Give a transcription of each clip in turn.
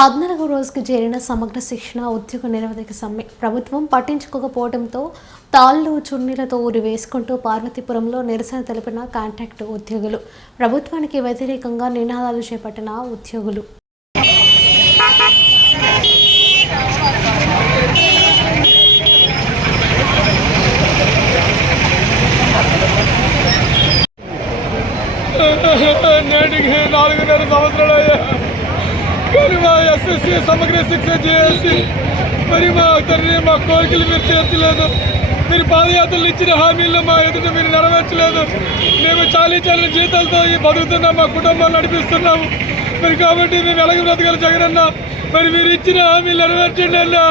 14వ రోజుకు చేరిన సమగ్ర శిక్షణ ఉద్యోగ నిరవధిక సమ్మె ప్రభుత్వం పట్టించుకోకపోవడంతో తాళ్ళు చున్నీలతో ఊరి వేసుకుంటూ పార్వతీపురంలో నిరసన తెలిపిన కాంట్రాక్టు ఉద్యోగులు. ప్రభుత్వానికి వ్యతిరేకంగా నినాదాలు చేపట్టిన ఉద్యోగులు. నేటికి 4.5 సంవత్సరాలు కానీ మా ఎస్ఎస్సి సమగ్ర శిక్ష చేసి మరి మా తండ్రి మా కోరికలు మీరు తీర్చలేదు. మీరు పాదయాత్రలు ఇచ్చిన హామీలను మా ఎదుట మీరు నెరవేర్చలేదు. మేము చాలీ జీతాలతో బతుకుతున్నాం, మా కుటుంబాన్ని నడిపిస్తున్నాము. మరి కాబట్టి మేము ఎలాగ బ్రతకాలి జగనన్న? మరి మీరు ఇచ్చిన హామీలు నెరవేర్చండి అన్నా.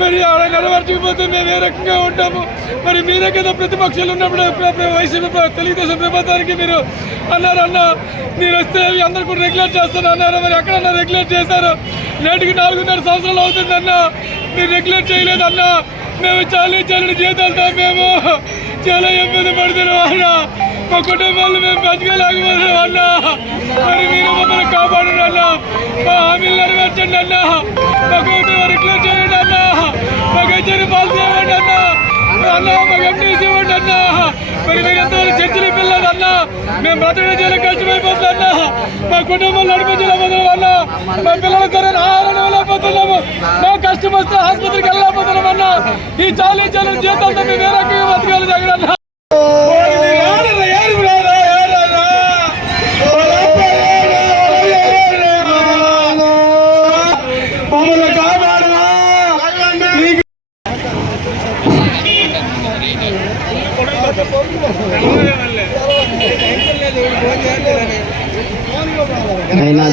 మరి అలా నెరవేర్చకపోతే మేము ఏ రకంగా ఉంటాము? మరి మీరే కదా ప్రతిపక్షాలు ఉన్నప్పుడు వైసీపీ తెలుగుదేశం ప్రభుత్వానికి మీరు అన్నారన్న, మీరు వస్తే అందరు కూడా రెగ్యులేట్ చేస్తాను అన్నారు. మరి ఎక్కడన్నా రెగ్యులేట్ చేశారు? నేటికి 4.5 సంవత్సరాలు అవుతుందన్నా, మీరు రెగ్యులేట్ చేయలేదన్నా. మేము చాలీ జీతాలతో మేము చాలా ఇబ్బంది పడుతున్నాం అన్న. మా కుటుంబాలు మేము బతకలేకపోతున్నాం అన్నా. మరి మీరు మమ్మల్ని కాపాడండి అన్నా. మా హామీలు నెరవేర్చండి అన్నా. మాకు రెగ్యులేట్ చేయండి అన్నా. మాకు హెచ్చరి పాలసీ ఇవ్వండి అన్నా. అన్నా మాకు ఎంపీసీ ఇవ్వండి అన్నా. మరి మీరు ఎంతవరకు చర్చలు పిల్లలు అన్నా. మేము బ్రతకడం చాలా కష్టమైపోతుంది అన్నా. మా కుటుంబాలు నడిపించలేకపోతున్నాం అన్నా. మా పిల్లలు సరైన ఆహారం వెళ్ళకపోతున్నాము. మా కష్టం వస్తే ఆసుపత్రికి వెళ్ళలేకపోతున్నాం అన్నా. ఈ చాలీ జీతాలతో మేము ఏ రకంగా బతకాలి జగనన్న? జగనన్న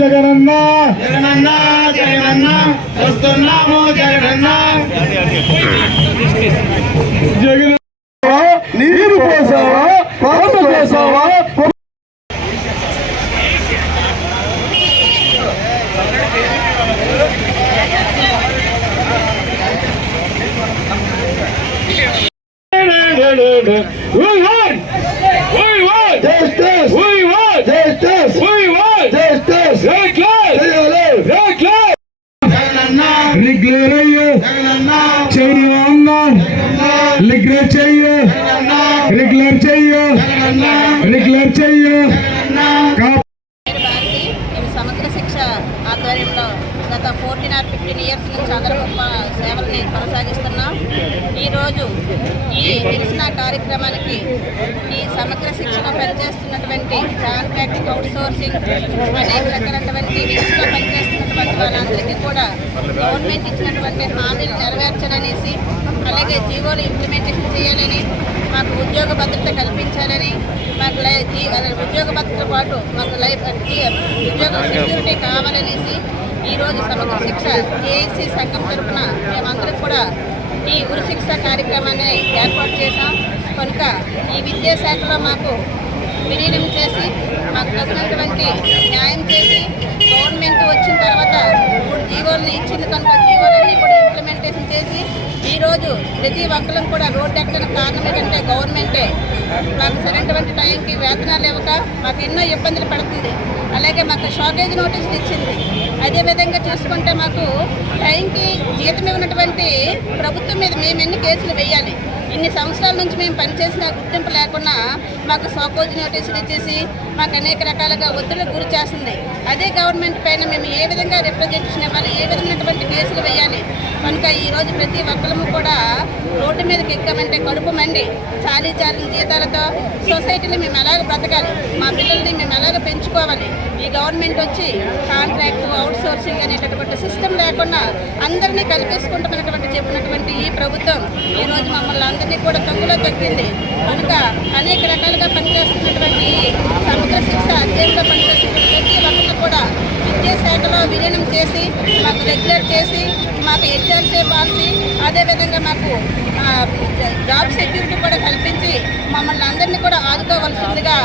జగనన్న జగనన్న వస్తున్నాము జగనన్న జగన్ నీరు పోసావా పాత పోసావా We want justice. We want justice. We want justice. Regular ayo. Chayya anna. Regular chayya. Regular chayya. Regular chayya. సమగ్ర శిక్ష ఆధ్వర్యంలో గత 14 or 15 ఇయర్స్ నుంచి అందరూ సేవల్ని కొనసాగిస్తున్నాం. ఈరోజు ఈ నిరసన కార్యక్రమానికి ఈ సమగ్ర శిక్షణ పనిచేస్తున్నటువంటి కాంట్రాక్ట్ అవుట్సోర్సింగ్ అనేక రకాలైనటువంటి విషయంలో పనిచేస్తున్నటువంటి వాళ్ళందరికీ కూడా గవర్నమెంట్ ఇచ్చినటువంటి హామీలు నెరవేర్చాలనేసి, అలాగే జీవోలు ఇంప్లిమెంటేషన్ చేయాలని, మాకు ఉద్యోగ భద్రత కల్పించాలని, మాకు ఉద్యోగ భద్రత పాటు మాకు ఉద్యోగ సెక్యూరిటీ కావాలనేసి ఈరోజు సమగ్ర శిక్ష జేఏసీ సంఘం తరఫున మేమందరం కూడా ఈ ఉరిశిక్ష కార్యక్రమాన్ని ఏర్పాటు చేశాం. కనుక ఈ విద్యాశాఖలో మాకు విలీనం చేసి మాకు తగినటువంటి న్యాయం చేసి గవర్నమెంట్ వచ్చిన తర్వాత 3 జీవోలను ఇచ్చింది కనుక జీవోలన్నీ కూడా ఇంప్లిమెంటేషన్ చేసి ఈరోజు ప్రతి ఒక్కరం కూడా రోడ్డు ఎక్కడానికి కారణం ఏంటంటే గవర్నమెంటే. మాకు సరైనటువంటి టైంకి వేతనాలు ఇవ్వక మాకు ఎన్నో ఇబ్బందులు పడుతుంది. అలాగే మాకు షార్టేజ్ నోటీసులు ఇచ్చింది. అదేవిధంగా చూసుకుంటే మాకు టైంకి జీతం ఇవ్వనటువంటి ప్రభుత్వం మీద మేము ఎన్ని కేసులు వేయాలి? ఇన్ని సంవత్సరాల నుంచి మేము పనిచేసిన గుర్తింపు లేకుండా మాకు షార్టేజ్ నోటీసులు ఇచ్చేసి మాకు అనేక రకాలుగా ఒత్తిడికి గురి చేస్తుంది. అదే గవర్నమెంట్ పైన మేము ఏ విధంగా రిప్రజెంటేషన్ ఇవ్వాలి, ఏ విధమైనటువంటి కేసులు వేయాలి? కనుక ఈరోజు ప్రతి ఒక్కరము కూడా రోడ్డు మీదకి ఎక్కామంటే కడుపు మండి చాలీ జీతాలతో సొసైటీని మేము ఎలాగ బ్రతకాలి, మా పిల్లల్ని మేము ఎలాగ పెంచుకోవాలి? ఈ గవర్నమెంట్ వచ్చి కాంట్రాక్ట్ అవుట్సోర్సింగ్ అనేటటువంటి సిస్టమ్ లేకుండా అందరినీ కలిపేసుకుంటున్నటువంటి చెప్పినటువంటి ఈ ప్రభుత్వం ఈరోజు మమ్మల్ని అందరినీ కూడా తొంగులో తొక్కింది. కనుక అనేక రకాలుగా పనిచేస్తున్నటువంటి సమగ్ర శిక్ష అధ్యయనంలో పనిచేస్తున్నటువంటి ప్రతి ఒక్కరు కూడా విద్యాశాఖలో విలీనం చేసి మాకు రెగ్యులర్ చేసి మాకు హెచ్ఆర్సీ పాలసీ, అదేవిధంగా మాకు జాబ్ సెక్యూరిటీ కూడా కల్పించి మమ్మల్ని అందరినీ కూడా ఆదుకోవాల్సిందిగా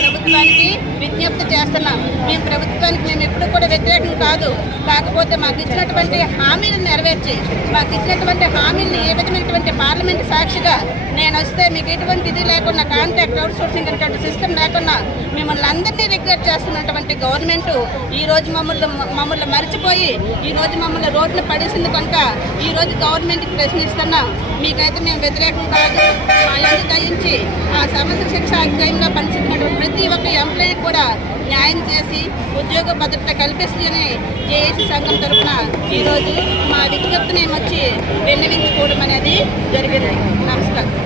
ప్రభుత్వానికి విజ్ఞప్తి చేస్తున్నాం. మేము ప్రభుత్వానికి మేము ఎప్పుడు కూడా వ్యతిరేకం కాదు. కాకపోతే మాకు ఇచ్చినటువంటి హామీలను నెరవేర్చి మాకు ఇచ్చినటువంటి హామీలను ఏ విధమైనటువంటి పార్లమెంట్ సాక్షిగా నేను వస్తే మీకు ఎటువంటి ఇది లేకుండా కాంట్రాక్ట్ అవుట్సోర్సింగ్ అనేటువంటి సిస్టమ్ లేకుండా మిమ్మల్ని అందరినీ రెగ్యులేట్ చేస్తున్నటువంటి గవర్నమెంట్ ఈరోజు మమ్మల్ని మర్చిపోయి ఈరోజు మమ్మల్ని రోడ్లు పడేసింది కనుక ఈరోజు గవర్నమెంట్కి ప్రశ్నిస్తున్నాం. మీకైతే మేము వ్యతిరేకం కాదు. మా ఇంటి దయించి ఆ సమస్య శిక్ష అధ్యాయంలో పనిచేస్తున్నటువంటి ప్రతి ఒక్క ఎంప్లాయీకి కూడా న్యాయం చేసి ఉద్యోగ భద్రత కల్పిస్తుందని జేఏసీ సంఘం తరఫున ఈరోజు మా విజ్ఞప్తిని వచ్చి విన్నవించుకోవడం అనేది జరిగింది. నమస్కారం.